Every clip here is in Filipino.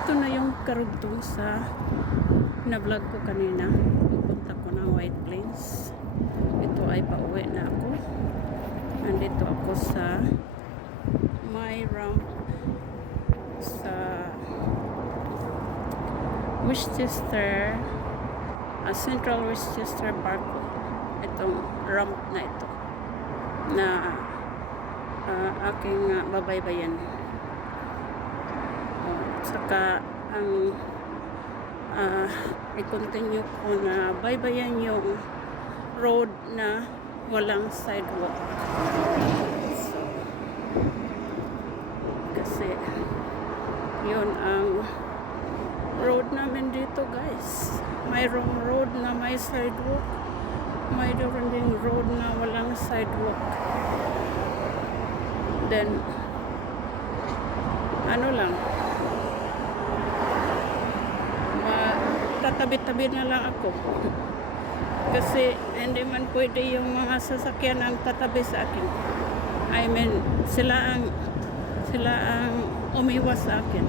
Ito na yung karugtong sa na-vlog ko kanina. Pupunta ko ng White Plains. Ito ay pauwi na ako. Nandito ako sa my ramp sa Westchester, Central Westchester Park. Itong ramp na ito na aking babaybayan. Saka ang i-continue ko na baybayan yung road na walang sidewalk. So, kasi yun ang road namin dito, guys. Mayroong road na may sidewalk, mayroon ding road na walang sidewalk. Then ano lang, tatabi-tabi na lang ako. Kasi hindi man pwede yung mga sasakyan ang tatabi sa akin. I mean, sila ang umiwas sa akin.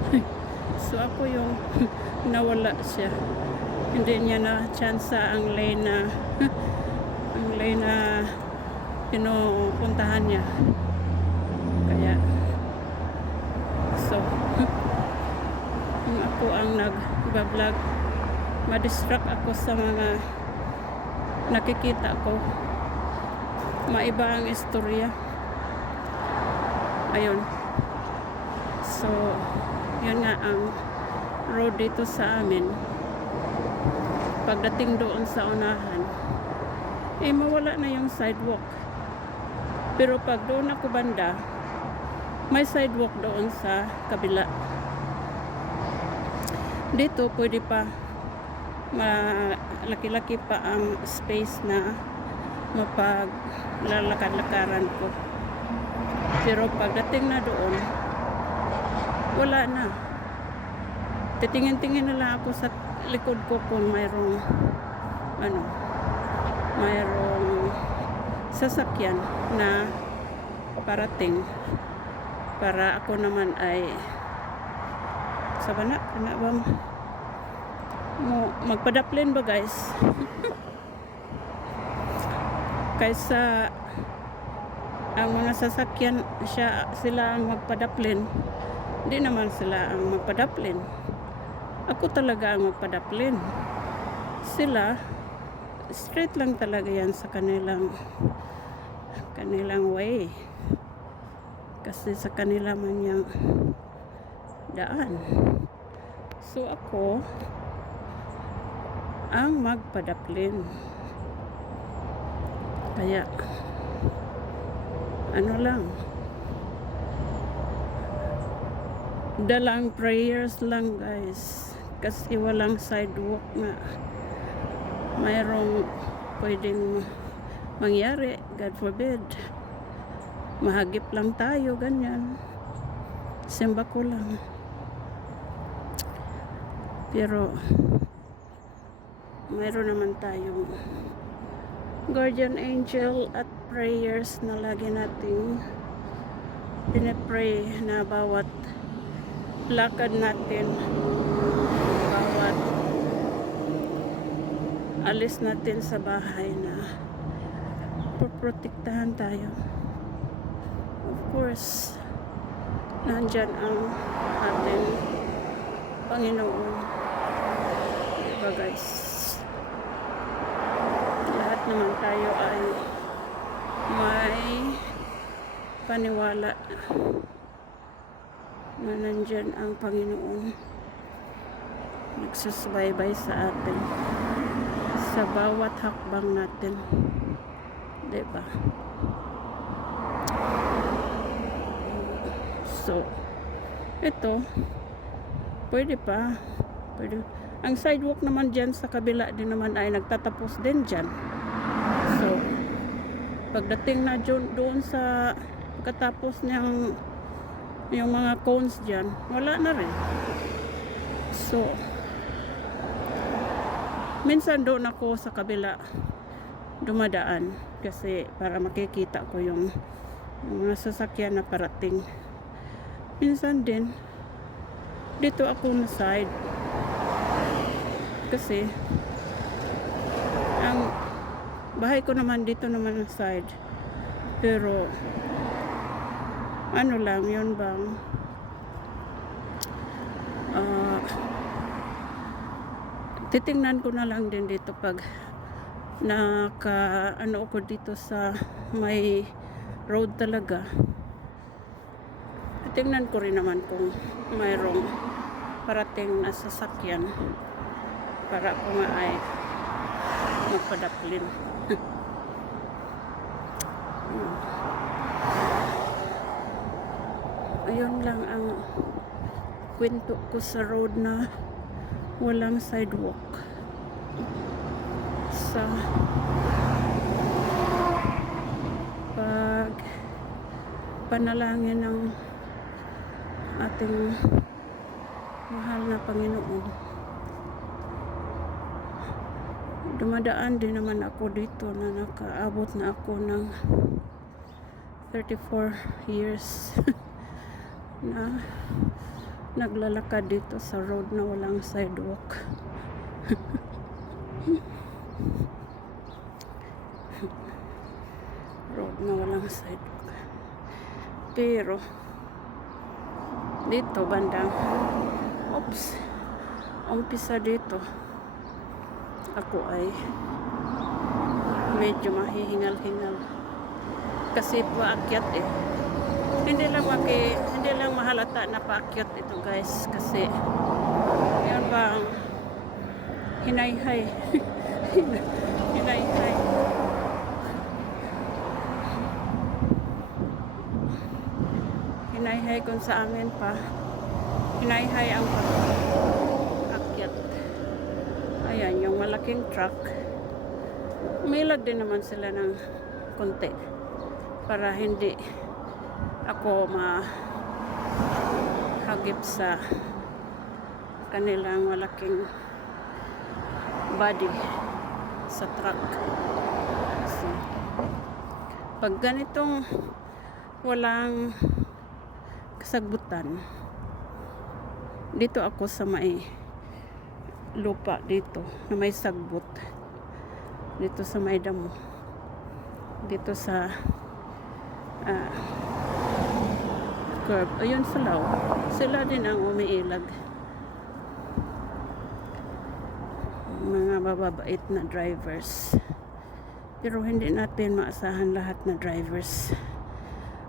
So ako yung nawala siya. Hindi niya na chance ang lane na pinupuntahan niya. Kaya so kung ako ang nag-vlog, ma-distract ako sa mga nakikita ko, maiba ang istorya. Ayun. So yun nga ang road dito sa amin. Pagdating doon sa unahan, mawala na yung sidewalk. Pero pag doon ako banda, may sidewalk doon sa kabila. Dito pwede pa, malaki-laki pa ang space na mapaglalakad-lakaran ko. Pero pagdating na doon, wala na. Titingin-tingin na lang ako sa likod ko kung mayroong sasakyan na parating, para ako naman ay sabana na bang magpadaplin ba, guys? Kaysa ang mga sasakyan sila ang magpadaplin, hindi naman sila ang magpadaplin. Ako talaga ang magpadaplin. Sila straight lang talaga yan sa kanilang way. Kasi sa kanila man yung daan. So ako ang magpadaplin. Kaya ano lang, dalang prayers lang, guys, kasi walang sidewalk na. Mayroong pwedeng mangyari, God forbid, mahagip lang tayo, ganyan. Simba ko lang. Pero mayroon naman tayong guardian angel at prayers na lagi nating pinipray na bawat lakad natin, bawat alis natin sa bahay, na poprotektahan tayo. Of course, nandyan ang ating Panginoon. Diba, guys? Lahat naman tayo ay may paniwala na nandyan ang Panginoon, nagsusubaybay sa atin sa bawat hakbang natin, diba? So ito pwede pa, ang sidewalk naman dyan sa kabila din naman ay nagtatapos din dyan. So pagdating na doon sa pagkatapos niyang yung mga cones dyan, wala na rin. So minsan doon ako sa kabila dumadaan kasi para makikita ko yung mga sasakyan na parating. Minsan din dito ako na side. Kasi ang bahay ko naman dito naman na side. Pero ano lang yun bang titingnan ko na lang din dito pag ano ako dito sa may road talaga. Tingnan ko rin naman kung mayroong parating na sasakyan para ako nga ay magpadaplin. Ayun lang ang kwento ko sa road na walang sidewalk. Sa pag panalangin ng ating mahal na Panginoon. Dumadaan din naman ako dito na nakaabot na ako ng 34 years na naglalakad dito sa road na walang sidewalk. Road na walang sidewalk. Pero dito bandang umpisa dito ako ay medyo mahihingal-hingal kasi paakyat hindi lang mahalata na paakyat ito guys kasi yun bang hinayhay hinayhay hinayhay kung sa amin pa hinayhay ang pag-akyat. Ayan yung malaking truck, umilag din naman sila ng konti para hindi ako mahagip sa kanilang malaking body sa truck. So, pag ganitong walang kasagbutan, dito ako sa may lupa dito na may sagbot, dito sa may damo, dito sa curb. Ayun sila din ang umiilag, mga mababait na drivers, pero hindi natin maasahan lahat na drivers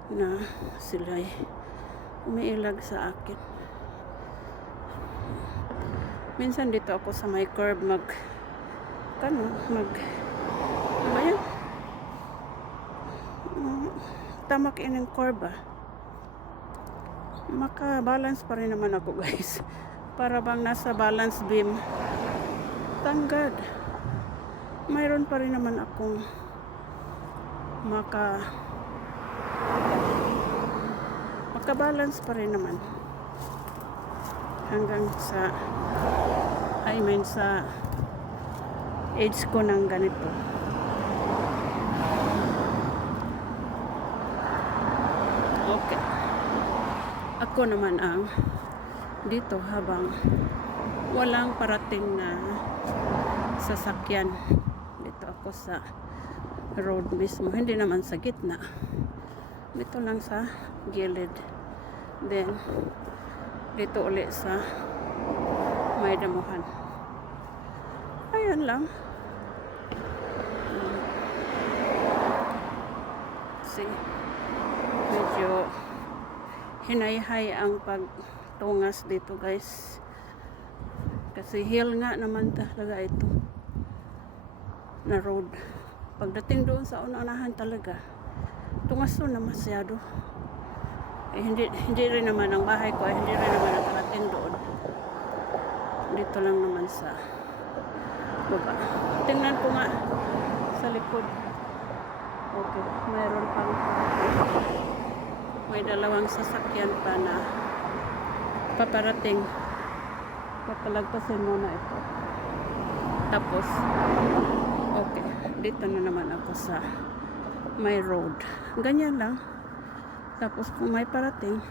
na sila umiilag sa akin. Minsan dito ako sa may curb ayan, tamak in ang curb maka-balance pa rin naman ako guys, para bang nasa balance beam. Thank God mayroon pa rin naman akong maka-balance pa rin naman hanggang sa sa age ko ng ganito. Okay, ako naman ang dito habang walang parating na sasakyan, dito ako sa road mismo, hindi naman sa gitna, dito lang sa gilid, then dito ulit sa may damuhan. Ayan lang. See, medyo hinayhay ang pagtungas dito guys, kasi hill nga naman talaga ito na road. Pagdating doon sa unahan talaga tungas na masyado. Hindi rin naman ang bahay ko hindi rin naman nakarating doon, dito lang naman sa baba. Tingnan ko nga sa likod. Okay, mayroon pang may dalawang sasakyan pa na paparating. Papalagpasin muna ito, tapos okay, dito na naman ako sa may road. Ganyan lang. Tapos kung may parating